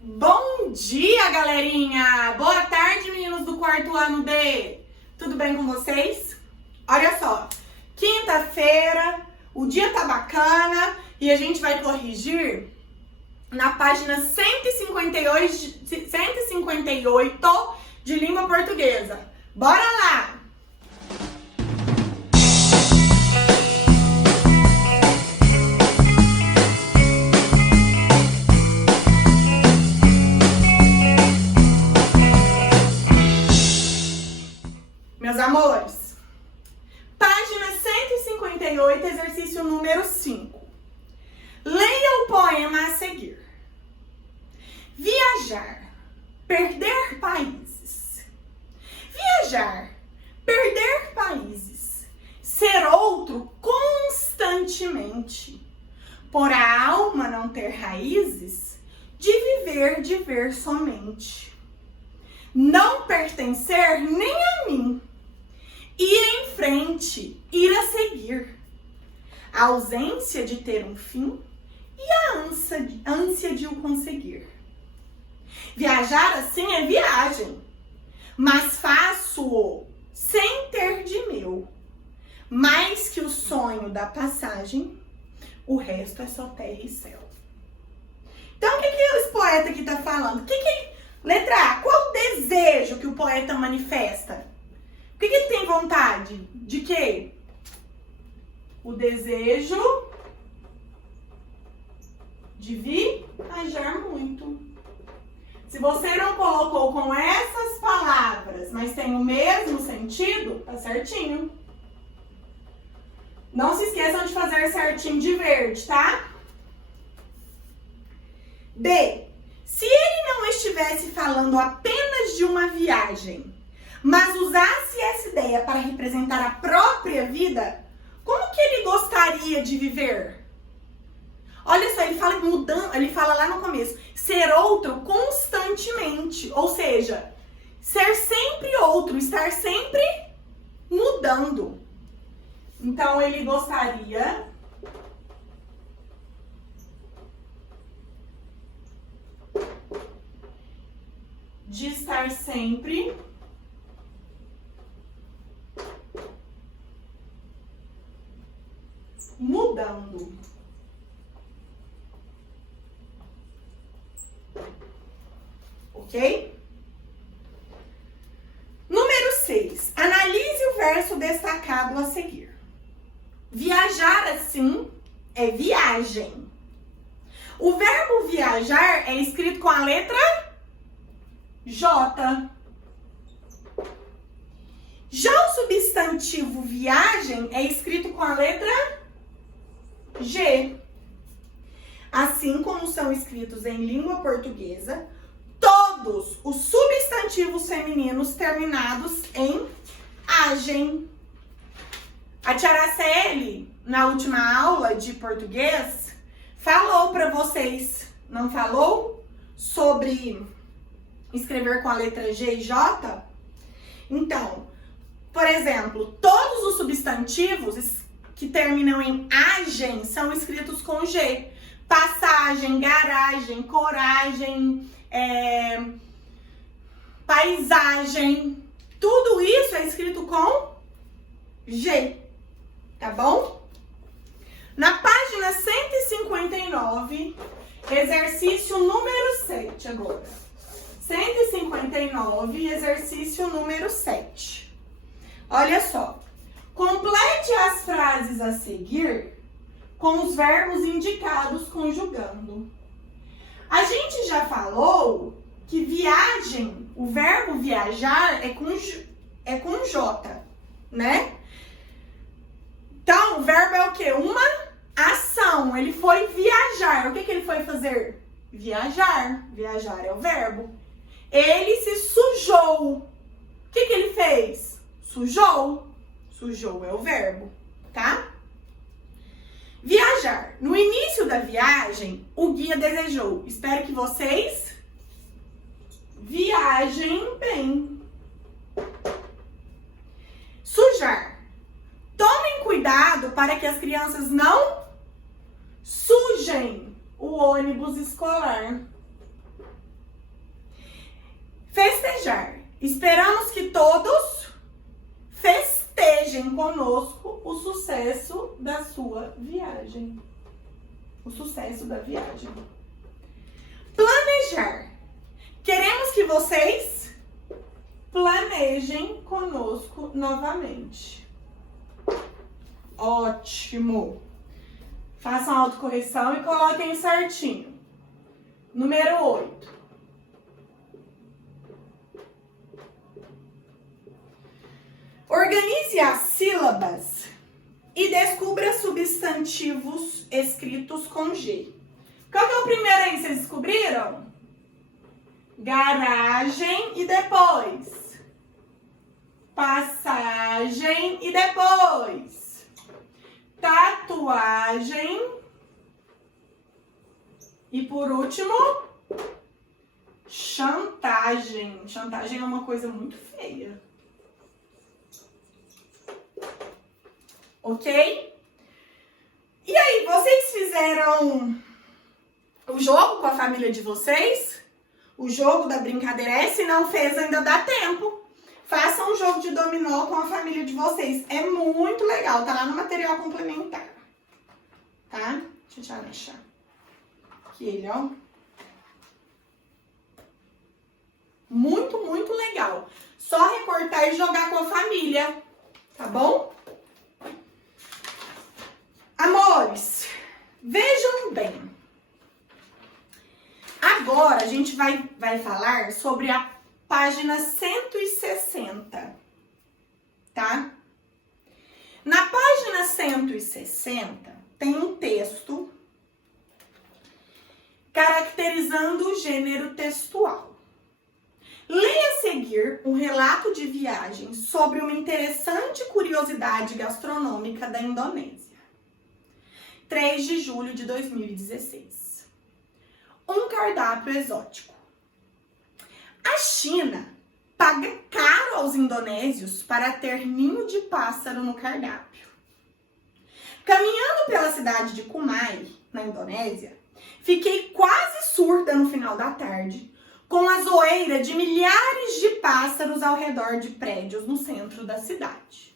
Bom dia, galerinha! Boa tarde, meninos do quarto ano D! Tudo bem com vocês? Olha só, quinta-feira, o dia tá bacana e a gente vai corrigir na página 158 de língua portuguesa. Bora lá! Meus amores, página 158, exercício número 5. Leia o poema a seguir. Viajar, perder países. Viajar, perder países. Ser outro constantemente. Por a alma não ter raízes, de ver somente. Não pertencer nem a mim. Ir em frente, ir a seguir. A ausência de ter um fim e a ânsia de o conseguir. Viajar assim é viagem, mas faço-o sem ter de meu. Mais que o sonho da passagem, o resto é só terra e céu. Então, o que esse poeta aqui está falando? Letra A, qual o desejo que o poeta manifesta? O que ele tem vontade? De quê? O desejo de viajar muito. Se você não colocou com essas palavras, mas tem o mesmo sentido, tá certinho. Não se esqueçam de fazer certinho de verde, tá? B. Se ele não estivesse falando apenas de uma viagem, mas usasse essa ideia para representar a própria vida, como que ele gostaria de viver? Olha só, ele fala lá no começo, ser outro constantemente, ou seja, ser sempre outro, estar sempre mudando. Então, ele gostaria de estar sempre mudando. Ok? Número 6. Analise o verso destacado a seguir. Viajar assim é viagem. O verbo viajar é escrito com a letra J. Já o substantivo viagem é escrito com a letra G. Assim como são escritos em língua portuguesa, todos os substantivos femininos terminados em agem. A tia Araceli, na última aula de português, falou para vocês, não falou? Sobre escrever com a letra G e J? Então, por exemplo, todos os substantivos que terminam em agem são escritos com G. Passagem, garagem, coragem, paisagem, tudo isso é escrito com G, tá bom? Na página 159, exercício número 7 agora. 159, exercício número 7. Olha só. Complete as frases a seguir com os verbos indicados conjugando. A gente já falou que viagem, o verbo viajar é com J, né? Então, o verbo é o quê? Uma ação. Ele foi viajar. O que ele foi fazer? Viajar. Viajar é o verbo. Ele se sujou. O que ele fez? Sujou. Sujou é o verbo, tá? Viajar. No início da viagem, o guia desejou. Espero que vocês viajem bem. Sujar. Tomem cuidado para que as crianças não sujem o ônibus escolar. Planejar. Esperamos que todos festejem conosco o sucesso da sua viagem. O sucesso da viagem. Planejar. Queremos que vocês planejem conosco novamente. Ótimo. Façam a autocorreção e coloquem certinho. Número 8. Organize as sílabas e descubra substantivos escritos com G. Qual que é o primeiro aí? Vocês descobriram? Garagem e depois passagem e depois tatuagem e por último chantagem. Chantagem é uma coisa muito feia. Ok? E aí, vocês fizeram o jogo com a família de vocês? O jogo da brincadeira? Se não fez, ainda dá tempo. Façam um jogo de dominó com a família de vocês. É muito legal. Tá lá no material complementar. Tá? Deixa eu achar. Aqui ele, ó. Muito, muito legal. Só recortar e jogar com a família. Tá bom? Amores, vejam bem. Agora a gente vai falar sobre a página 160, tá? Na página 160 tem um texto caracterizando o gênero textual. Leia a seguir um relato de viagem sobre uma interessante curiosidade gastronômica da Indonésia. 3 de julho de 2016. Um cardápio exótico. A China paga caro aos indonésios para ter ninho de pássaro no cardápio. Caminhando pela cidade de Kumai, na Indonésia, fiquei quase surda no final da tarde, com a zoeira de milhares de pássaros ao redor de prédios no centro da cidade.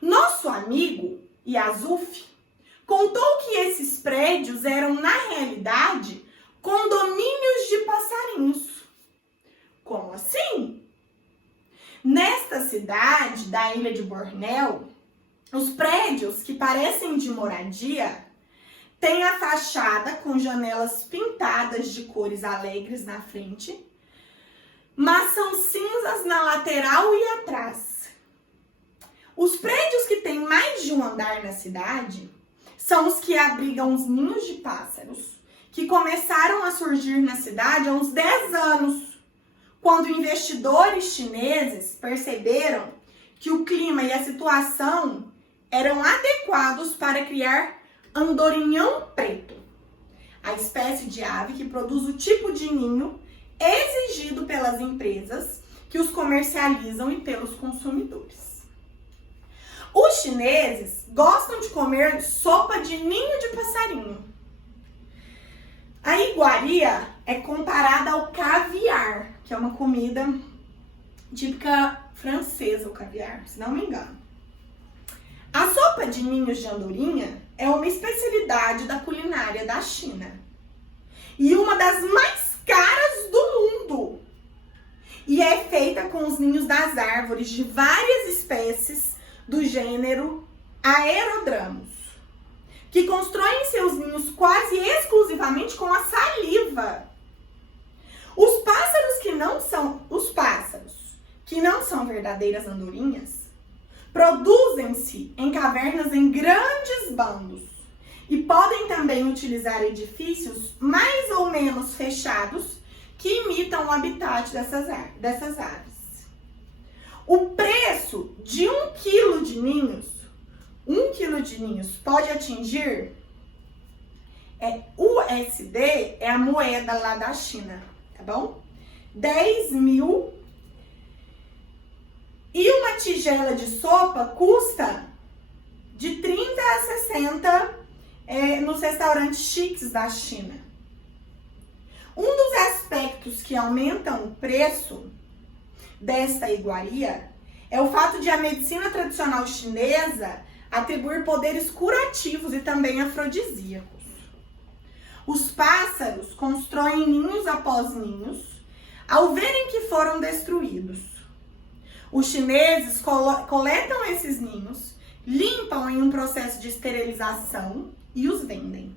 Nosso amigo, Yazuf, contou que esses prédios eram, na realidade, condomínios de passarinhos. Como assim? Nesta cidade da ilha de Bornéu, os prédios que parecem de moradia têm a fachada com janelas pintadas de cores alegres na frente, mas são cinzas na lateral e atrás. Os prédios que têm mais de um andar na cidade são os que abrigam os ninhos de pássaros, que começaram a surgir na cidade há uns 10 anos, quando investidores chineses perceberam que o clima e a situação eram adequados para criar andorinhão preto, a espécie de ave que produz o tipo de ninho exigido pelas empresas que os comercializam e pelos consumidores. Os chineses gostam de comer sopa de ninho de passarinho. A iguaria é comparada ao caviar, que é uma comida típica francesa, o caviar, se não me engano. A sopa de ninhos de andorinha é uma especialidade da culinária da China e uma das mais caras do mundo. E é feita com os ninhos das árvores de várias espécies do gênero Aerodramus, que constroem seus ninhos quase exclusivamente com a saliva. Os pássaros que não são verdadeiras andorinhas produzem-se em cavernas em grandes bandos e podem também utilizar edifícios mais ou menos fechados que imitam o habitat dessas aves. O preço de 1 quilo de ninhos, 1 quilo de ninhos pode atingir, USD é a moeda lá da China, tá bom? 10 mil. E uma tigela de sopa custa de 30 a 60 nos restaurantes chiques da China. Um dos aspectos que aumentam o preço desta iguaria é o fato de a medicina tradicional chinesa atribuir poderes curativos e também afrodisíacos. Os pássaros constroem ninhos após ninhos, ao verem que foram destruídos. Os chineses coletam esses ninhos, limpam em um processo de esterilização e os vendem.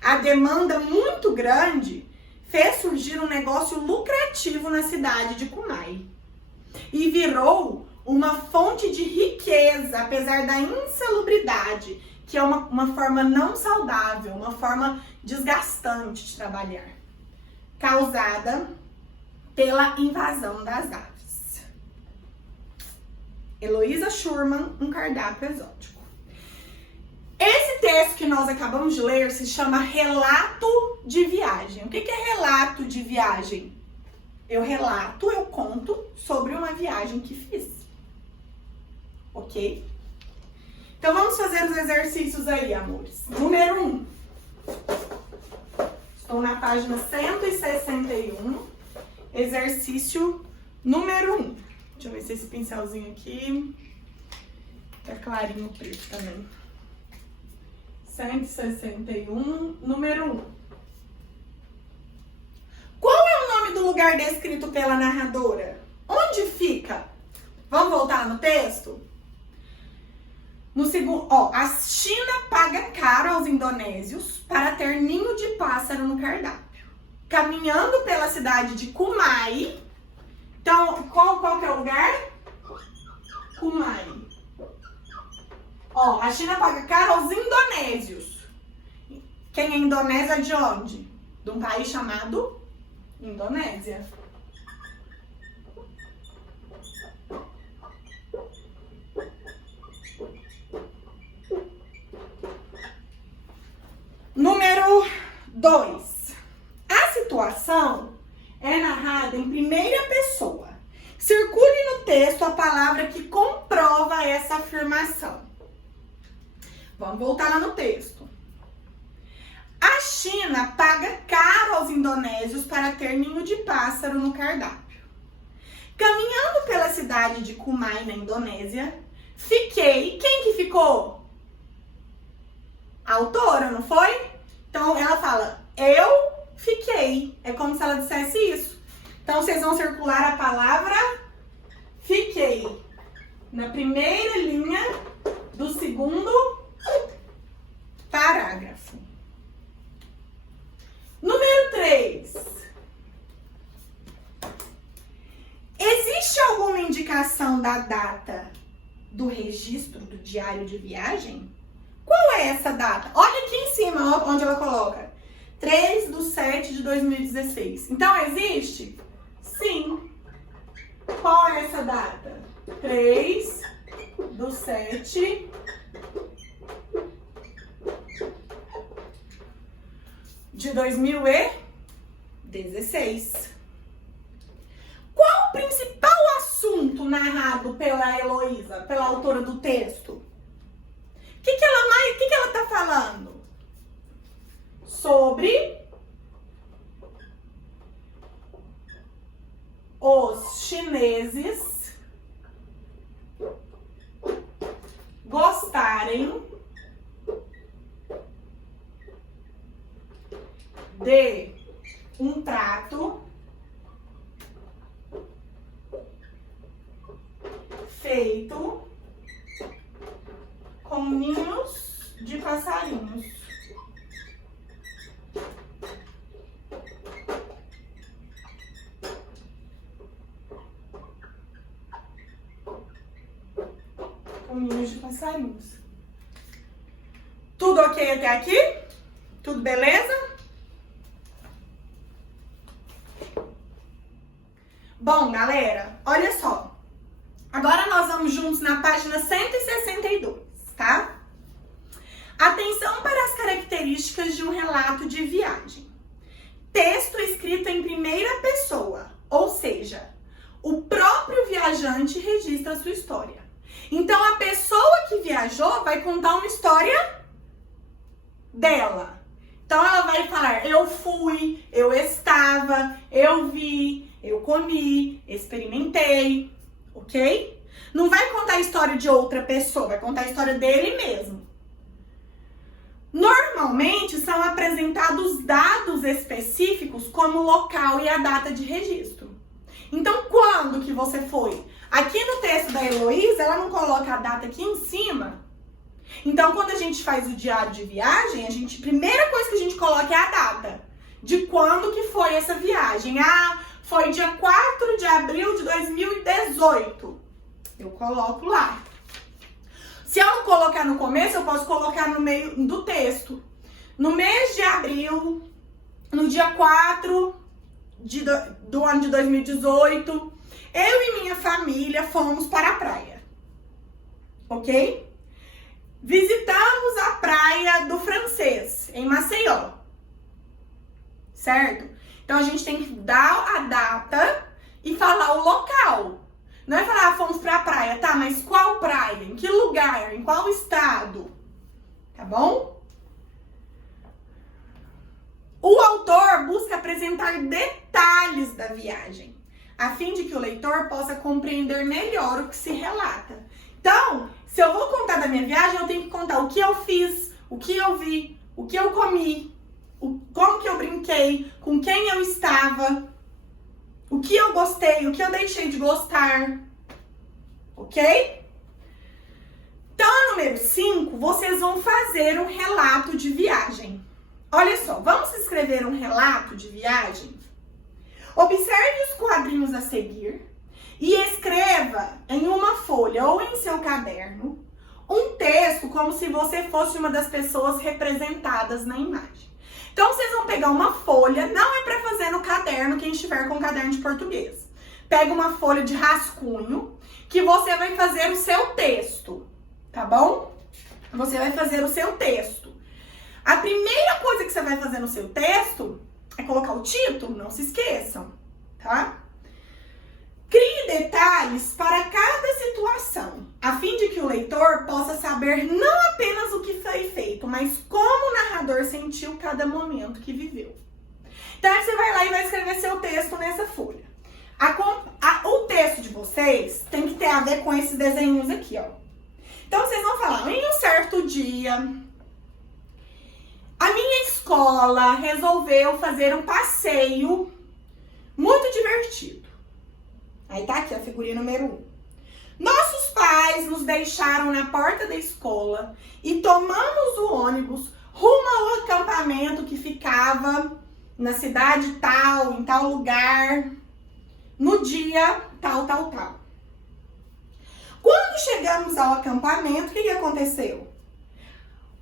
A demanda muito grande fez surgir um negócio lucrativo na cidade de Kumai e virou uma fonte de riqueza, apesar da insalubridade, que é uma forma não saudável, uma forma desgastante de trabalhar, causada pela invasão das aves. Heloísa Schurman, Um Cardápio Exótico. Esse texto que nós acabamos de ler se chama Relato de Viagem. O que é relato de viagem? Eu conto sobre uma viagem que fiz. Ok? Então vamos fazer os exercícios aí, amores. Número 1. Estou na página 161. Exercício número 1. Deixa eu ver se esse pincelzinho aqui tá clarinho o preto também. 161, número 1. Qual é o nome do lugar descrito pela narradora? Onde fica? Vamos voltar no texto? No segundo, a China paga caro aos indonésios para ter ninho de pássaro no cardápio. Caminhando pela cidade de Kumai. Então, qual que é o lugar? Kumai. A China paga caro aos indonésios. Quem é Indonésia de onde? De um país chamado Indonésia. Número 2. A situação é narrada em primeira pessoa. Circule no texto a palavra que comprova essa afirmação. Vamos voltar lá no texto. A China paga caro aos indonésios para ter ninho de pássaro no cardápio. Caminhando pela cidade de Kumai, na Indonésia, fiquei... Quem que ficou? A autora, não foi? Então, ela fala, eu fiquei. É como se ela dissesse isso. Então, vocês vão circular a palavra fiquei na primeira linha do segundo parágrafo. Número 3. Existe alguma indicação da data do registro do diário de viagem? Qual é essa data? Olha aqui em cima, onde ela coloca 3/7/2016. Então, existe? Sim. Qual é essa data? 3/7/2016. Qual o principal assunto narrado pela Heloísa, pela autora do texto? O que ela está falando? Sobre os chineses gostarem de um prato feito com ninhos de passarinhos. Com ninhos de passarinhos. Tudo ok até aqui? Tudo beleza? Bom, galera, olha só. Agora nós vamos juntos na página 162, tá? Atenção para as características de um relato de viagem. Texto escrito em primeira pessoa, ou seja, o próprio viajante registra a sua história. Então, a pessoa que viajou vai contar uma história dela. Então, ela vai falar, eu fui, eu estava, eu vi, eu comi, experimentei, ok? Não vai contar a história de outra pessoa, vai contar a história dele mesmo. Normalmente são apresentados dados específicos como o local e a data de registro. Então, quando que você foi? Aqui no texto da Heloísa, ela não coloca a data aqui em cima. Então, quando a gente faz o diário de viagem, a primeira coisa que a gente coloca é a data. De quando que foi essa viagem. Ah, foi dia 4 de abril de 2018. Eu coloco lá. Se eu não colocar no começo, eu posso colocar no meio do texto. No mês de abril, no dia 4 do ano de 2018, eu e minha família fomos para a praia. Ok? Visitamos a praia do Francês, em Maceió. Certo? Então, a gente tem que dar a data e falar o local. Não é falar, fomos pra praia, tá? Mas qual praia? Em que lugar? Em qual estado? Tá bom? O autor busca apresentar detalhes da viagem, a fim de que o leitor possa compreender melhor o que se relata. Então, se eu vou contar da minha viagem, eu tenho que contar o que eu fiz, o que eu vi, o que eu comi, como que eu brinquei, com quem eu estava, o que eu gostei, o que eu deixei de gostar, ok? Então, a número 5, vocês vão fazer um relato de viagem. Olha só, vamos escrever um relato de viagem? Observe os quadrinhos a seguir e escreva em uma folha ou em seu caderno um texto como se você fosse uma das pessoas representadas na imagem. Então, vocês vão pegar uma folha, não é para fazer no caderno, quem estiver com caderno de português. Pega uma folha de rascunho, que você vai fazer o seu texto, tá bom? Você vai fazer o seu texto. A primeira coisa que você vai fazer no seu texto é colocar o título, não se esqueçam, tá? Crie detalhes para cada situação, a fim de que o leitor possa saber não apenas o que foi feito, mas como o narrador sentiu cada momento que viveu. Então, aí você vai lá e vai escrever seu texto nessa folha. O texto de vocês tem que ter a ver com esses desenhos aqui, ó. Então, vocês vão falar, em um certo dia, a minha escola resolveu fazer um passeio muito divertido. Aí tá aqui a figurinha número 1. Nossos pais nos deixaram na porta da escola e tomamos o ônibus rumo ao acampamento que ficava na cidade tal, em tal lugar, no dia tal. Quando chegamos ao acampamento, o que aconteceu?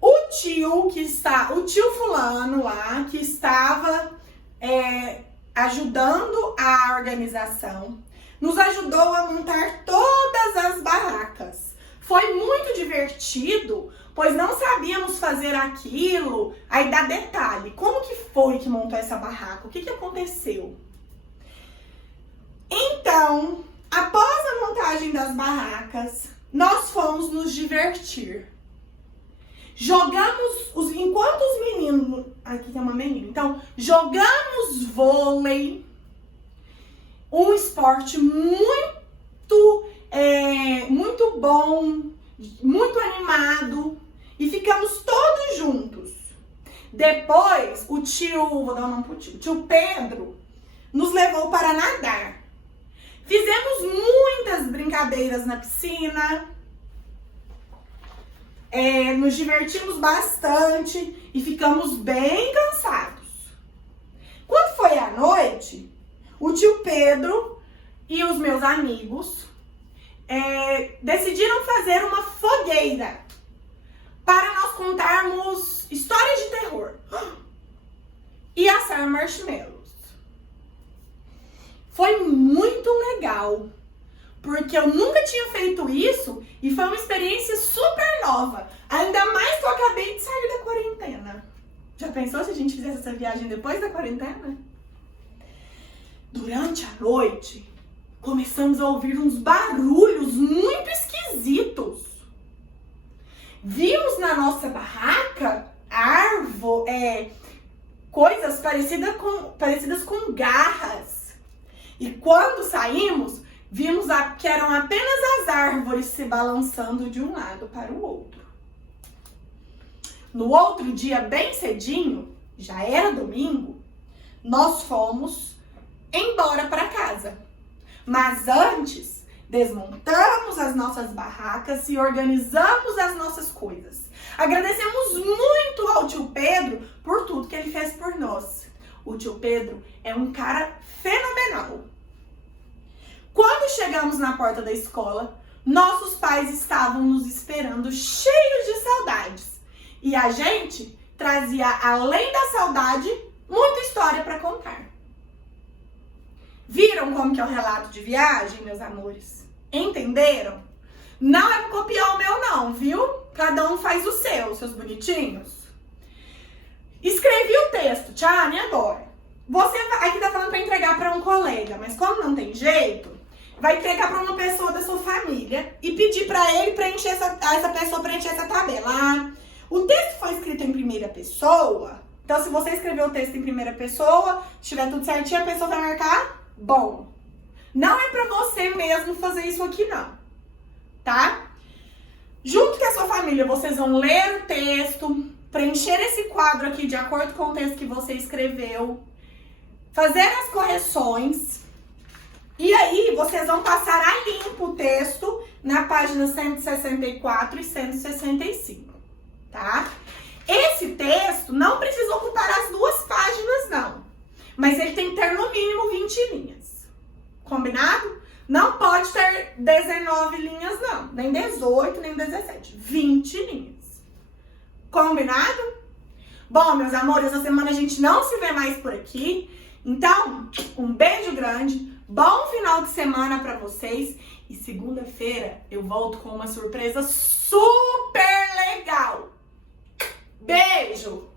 O tio fulano lá, que estava ajudando a organização, nos ajudou a montar todas as barracas. Foi muito divertido, pois não sabíamos fazer aquilo. Aí dá detalhe, como que foi que montou essa barraca? O que aconteceu? Então, após a montagem das barracas, nós fomos nos divertir. Enquanto os meninos... Aqui tem uma menina. Então, jogamos vôlei, um esporte muito bom, muito animado, e ficamos todos juntos. Depois, vou dar um nome pro tio, o tio Pedro nos levou para nadar. Fizemos muitas brincadeiras na piscina, nos divertimos bastante e ficamos bem cansados. Quando foi à noite, o tio Pedro e os meus amigos decidiram fazer uma fogueira para nós contarmos histórias de terror e assar marshmallows. Foi muito legal, porque eu nunca tinha feito isso e foi uma experiência super nova. Ainda mais que eu acabei de sair da quarentena. Já pensou se a gente fizesse essa viagem depois da quarentena? Durante a noite, começamos a ouvir uns barulhos muito esquisitos. Vimos na nossa barraca coisas parecidas com garras. E quando saímos, vimos que eram apenas as árvores se balançando de um lado para o outro. No outro dia, bem cedinho, já era domingo, nós fomos embora para casa. Mas antes, desmontamos as nossas barracas e organizamos as nossas coisas. Agradecemos muito ao tio Pedro por tudo que ele fez por nós. O tio Pedro é um cara fenomenal. Quando chegamos na porta da escola, nossos pais estavam nos esperando cheios de saudades. E a gente trazia, além da saudade, muita história para contar. Viram como que é o relato de viagem, meus amores? Entenderam? Não é pra copiar o meu não, viu? Cada um faz o seu, seus bonitinhos. Escrevi o texto, Tiane, agora. Você aqui tá falando pra entregar pra um colega, mas como não tem jeito, vai entregar pra uma pessoa da sua família e pedir pra ele preencher essa pessoa preencher essa tabela. O texto foi escrito em primeira pessoa, então se você escreveu o texto em primeira pessoa, se tiver tudo certinho, a pessoa vai marcar bom. Não é pra você mesmo fazer isso aqui não, tá? Junto com a sua família, vocês vão ler o texto, preencher esse quadro aqui de acordo com o texto que você escreveu, fazer as correções, e aí vocês vão passar a limpo o texto na página 164 e 165, tá? Esse texto não precisa ocupar as 2 páginas, não. Mas ele tem que ter no mínimo 20 linhas. Combinado? Não pode ter 19 linhas, não. Nem 18, nem 17. 20 linhas. Combinado? Bom, meus amores, essa semana a gente não se vê mais por aqui. Então, um beijo grande. Bom final de semana pra vocês. E segunda-feira eu volto com uma surpresa super legal. Beijo!